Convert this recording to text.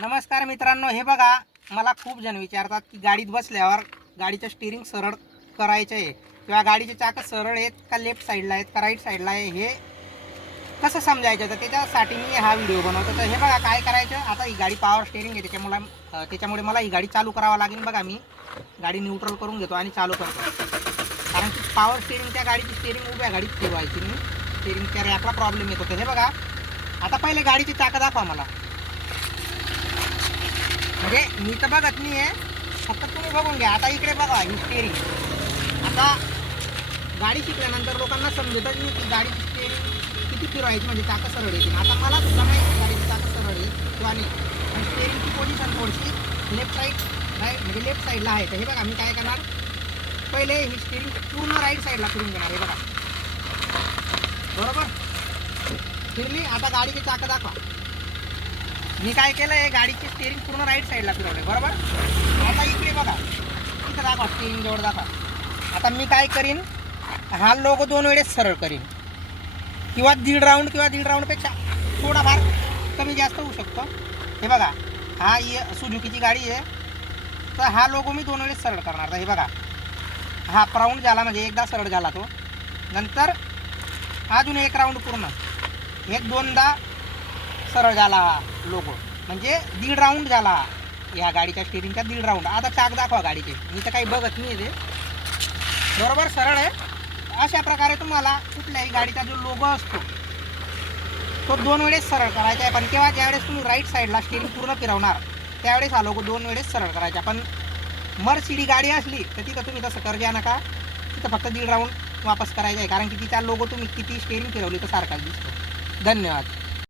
नमस्कार मित्रांनो हे बघा मला खूप जण विचारतात की गाडीत बसल्यावर गाडीचं स्टिअरिंग सरळ करायचं आहे किंवा गाडीचे चाकं सरळ आहेत का लेफ्ट साईडला आहेत का राईट साईडला आहे हे कसं समजायचं? तर त्याच्यासाठी मी हा व्हिडिओ बनवतो. तर हे बघा काय करायचं? आता ही गाडी पॉवर स्टेअरिंग आहे त्याच्यामुळे त्याच्यामुळे मला ही गाडी चालू करावं लागेल. बघा मी गाडी न्यूट्रल करून घेतो आणि चालू करतो. कारण की पॉवर स्टेअरिंग त्या गाडीची स्टेअरिंग उभ्या गाडीत ठेवायची मी स्टेअरिंगच्या रॅपला प्रॉब्लेम येतो. तर हे बघा आता पहिले गाडीची चाकं दाखवा मला. मी तर बघत नाही आहे. फक्त तुम्ही बघून घ्या. आता इकडे बघा ही आता गाडी शिकल्यानंतर लोकांना समजतच नाही की गाडीची स्टेरिंग किती फिरवायची म्हणजे चाकं सरळ येतील आता मला सुद्धा माहिती गाडीची चाकं सरळ येईल किंवा नाही. पण पोझिशन थोडीशी लेफ्ट साईड राईट म्हणजे लेफ्ट साईडला आहे. तर हे बघा मी काय करणार? पहिले ही स्टेरिंग पूर्ण राईट साईडला फिरून घेणार हे बघा. बरोबर? फिरली आता गाडीची चाकं दाखवा. मी काय केलं आहे गाडीची स्टेअरिंग पूर्ण राईट साईडला फिरवले बरोबर? आता इकडे बघा. इथं दाखवा स्टेअरिंग जवळ दाखवा. आता मी काय करीन हा लोगो दोन वेळेस सरळ करीन. किंवा दीड राऊंड किंवा दीड राऊंडपेक्षा थोडाफार कमी जास्त होऊ शकतो. हे बघा हा ये सुझुकीची गाडी आहे. तर हा लोगो मी दोन वेळेस सरळ करणार. हे बघा हा राऊंड झाला म्हणजे एकदा सरळ झाला तो. नंतर अजून एक राऊंड पूर्ण. एक दोनदा सरळ झाला लोगो म्हणजे दीड राऊंड झाला. या गाडीच्या स्टेरिंगचा दीड राऊंड आता चाक दाखवा गाडीचे. मी तर काही बघत नाही ते. बरोबर? सरळ आहे. अशा प्रकारे तुम्हाला कुठल्याही गाडीचा जो लोगो असतो तो दोन वेळेस सरळ करायचा आहे. पण तेव्हा ज्यावेळेस तुम्ही राईट साईडला स्टेरिंग पूर्ण फिरवणार त्यावेळेस हा लोगो दोन वेळेस सरळ करायचा. पण मर्सिडी गाडी असली तर तिथं तुम्ही तसं कर घ्या नका. तिथं फक्त दीड राऊंड वापस करायचं आहे. कारण की तिचा लोगो तुम्ही किती स्टेरिंग फिरवली तर सारखाच दिसतो. धन्यवाद.